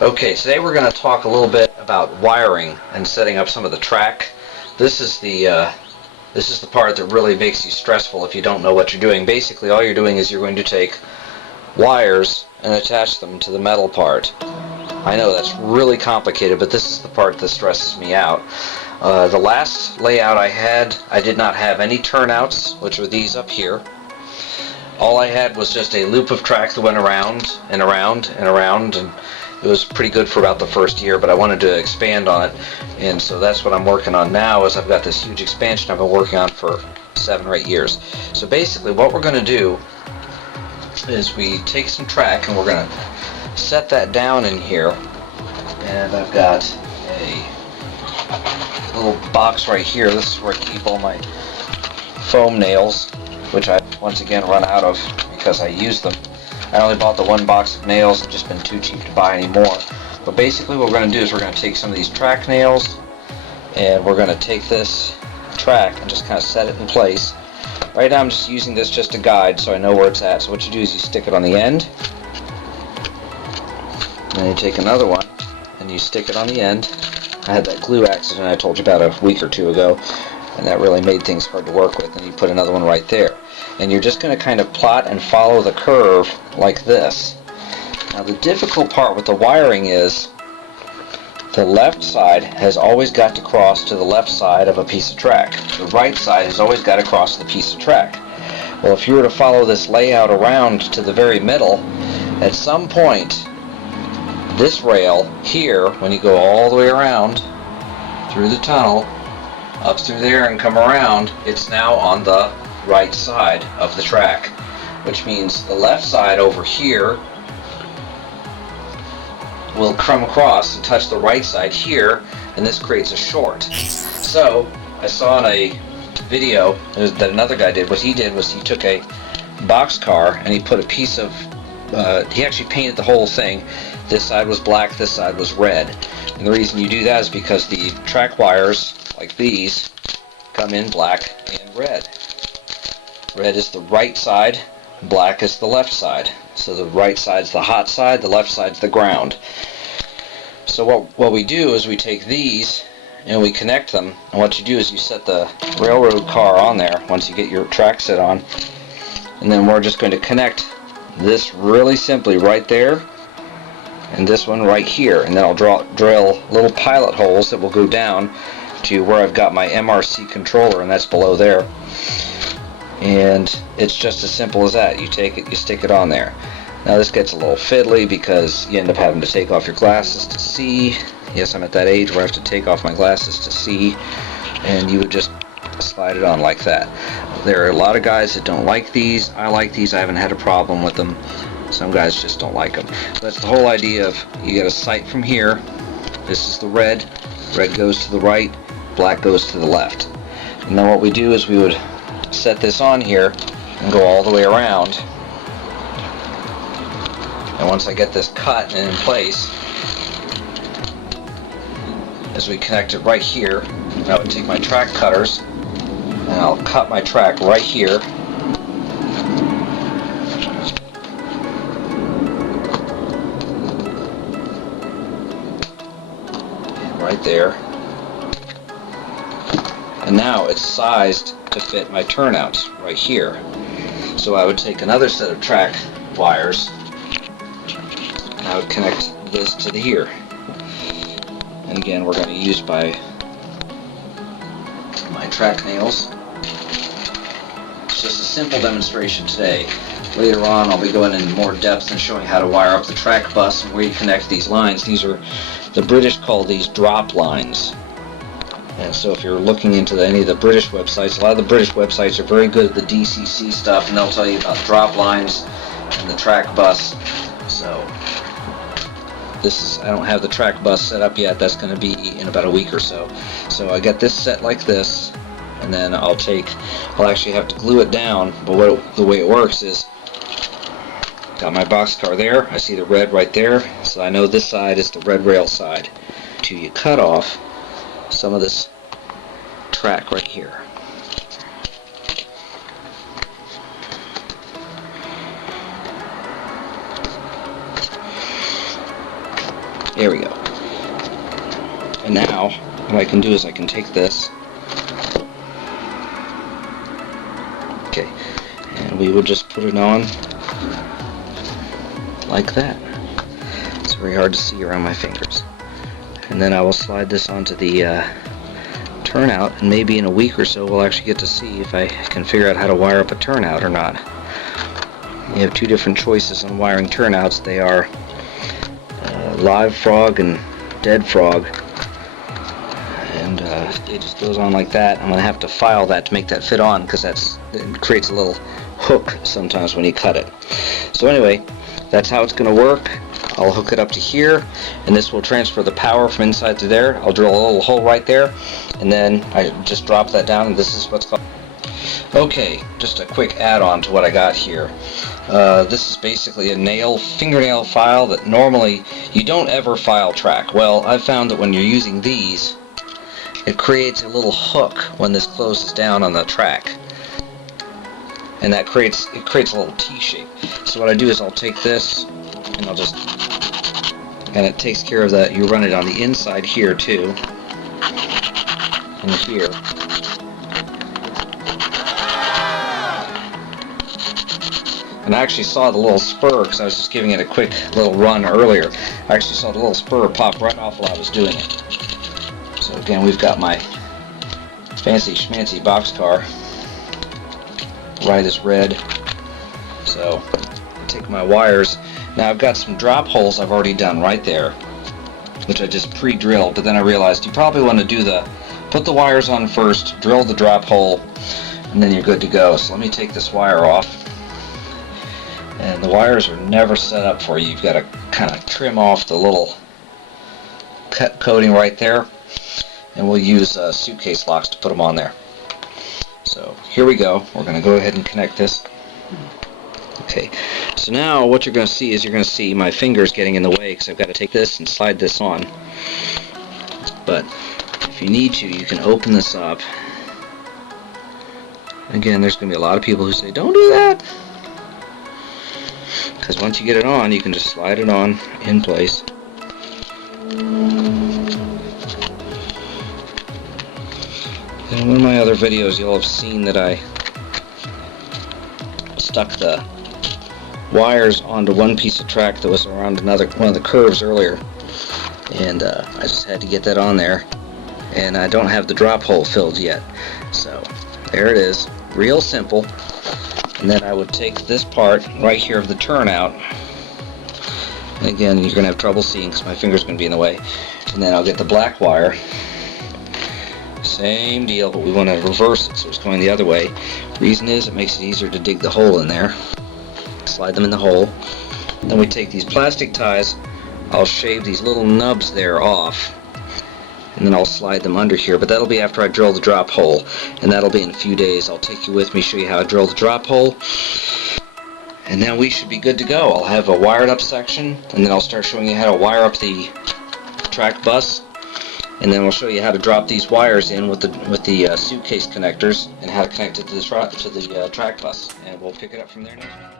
Okay, today we're going to talk a little bit about wiring and setting up some of the track. This is the part that really makes you stressful if you don't know what you're doing. Basically, all you're doing is you're going to take wires and attach them to the metal part. I know that's really complicated, but this is the part that stresses me out. The last layout I had, I did not have any turnouts, which are these up here. All I had was just a loop of track that went around and around and around, and it was pretty good for about the first year, but I wanted to expand on it, and so that's what I'm working on now. Is I've got this huge expansion I've been working on for 7 or 8 years. So basically what we're going to do is we take some track and we're going to set that down in here, and I've got a little box right here. This is where I keep all my foam nails, which I once again run out of because I use them. I only bought the one box of nails. It's just been too cheap to buy anymore. But basically what we're going to do is we're going to take some of these track nails and we're going to take this track and just kind of set it in place. Right now I'm just using this just to guide so I know where it's at. So what you do is you stick it on the end, and then you take another one and you stick it on the end. I had that glue accident I told you about a week or two ago, and that really made things hard to work with, and you put another one right there. And you're just going to kind of plot and follow the curve like this. Now the difficult part with the wiring is the left side has always got to cross to the left side of a piece of track. The right side has always got to cross the piece of track. Well, if you were to follow this layout around to the very middle, at some point this rail here, when you go all the way around through the tunnel, up through there and come around, it's now on the right side of the track, which means the left side over here will come across and touch the right side here, and this creates a short. So I saw in a video that another guy did, what he did was he took a box car and he put a piece of he actually painted the whole thing. This side was black, this side was red, and the reason you do that is because the track wires like these come in black and red. Red is the right side, black is the left side. So the right side's the hot side, the left side's the ground. So what we do is we take these and we connect them, and what you do is you set the railroad car on there once you get your track set on, and then we're just going to connect this really simply right there and this one right here, and then I'll drill little pilot holes that will go down to where I've got my MRC controller, and that's below there. And it's just as simple as that. You take it, you stick it on there. Now this gets a little fiddly because you end up having to take off your glasses to see. Yes, I'm at that age where I have to take off my glasses to see, and you would just slide it on like that. There are a lot of guys that don't like these. I like these. I haven't had a problem with them. Some guys just don't like them. That's the whole idea of you get a sight from here. This is the red. Red goes to the right. Black goes to the left. And then what we do is we would set this on here and go all the way around. And once I get this cut and in place, as we connect it right here, I would take my track cutters and I'll cut my track right here. Right there. And now it's sized to fit my turnouts right here. So I would take another set of track wires and I would connect this to the here. And again, we're going to use my track nails. It's just a simple demonstration today. Later on I'll be going into more depth and showing how to wire up the track bus and where you connect these lines. These are, the British call these drop lines. And so if you're looking into any of the British websites, a lot of the British websites are very good at the DCC stuff, and they'll tell you about drop lines and the track bus. So this is, I don't have the track bus set up yet. That's going to be in about a week or so. So I got this set like this, and then I'll actually have to glue it down, but the way it works is, got my boxcar there, I see the red right there, so I know this side is the red rail side. Till you cut off some of this track right here. There we go. And now what I can do is I can take this, okay, and we will just put it on like that. It's very hard to see around my fingers. And then I will slide this onto the turnout, and maybe in a week or so we'll actually get to see if I can figure out how to wire up a turnout or not. You have two different choices on wiring turnouts. They are live frog and dead frog, and it just goes on like that. I'm going to have to file that to make that fit on, because it creates a little hook sometimes when you cut it. So anyway, that's how it's going to work. I'll hook it up to here, and this will transfer the power from inside to there. I'll drill a little hole right there, and then I just drop that down, and this is what's called. Okay, just a quick add-on to what I got here. This is basically a fingernail file that normally you don't ever file track. Well, I've found that when you're using these, it creates a little hook when this closes down on the track, and that creates a little T shape. So what I do is I'll take this, and and it takes care of that. You run it on the inside here too, and here. And I actually saw the little spur, because I was just giving it a quick little run earlier. I actually saw the little spur pop right off while I was doing it. So again, we've got my fancy schmancy boxcar. Right is red. So I take my wires. Now I've got some drop holes I've already done right there, which I just pre-drilled, but then I realized you probably want to put the wires on first, drill the drop hole, and then you're good to go. So let me take this wire off. And the wires are never set up for you. You've got to kind of trim off the little coating right there, and we'll use suitcase locks to put them on there. So here we go. We're going to go ahead and connect this. Okay, so now what you're going to see is my fingers getting in the way, because I've got to take this and slide this on. But if you need to, you can open this up. Again, there's going to be a lot of people who say, don't do that. Because once you get it on, you can just slide it on in place. In one of my other videos, you'll have seen that I stuck the wires onto one piece of track that was around one of the curves earlier, and I just had to get that on there, and I don't have the drop hole filled yet. So there it is, real simple. And then I would take this part right here of the turnout, and again, you're going to have trouble seeing because my finger's going to be in the way, and then I'll get the black wire. Same deal, but we want to reverse it so it's going the other way. Reason is it makes it easier to dig the hole in there. Slide them in the hole. Then we take these plastic ties. I'll shave these little nubs there off, and then I'll slide them under here, but that'll be after I drill the drop hole, and that'll be in a few days. I'll take you with me, show you how I drill the drop hole, and then we should be good to go. I'll have a wired up section, and then I'll start showing you how to wire up the track bus, and then we'll show you how to drop these wires in with the suitcase connectors, and how to connect it to the track bus, and we'll pick it up from there now.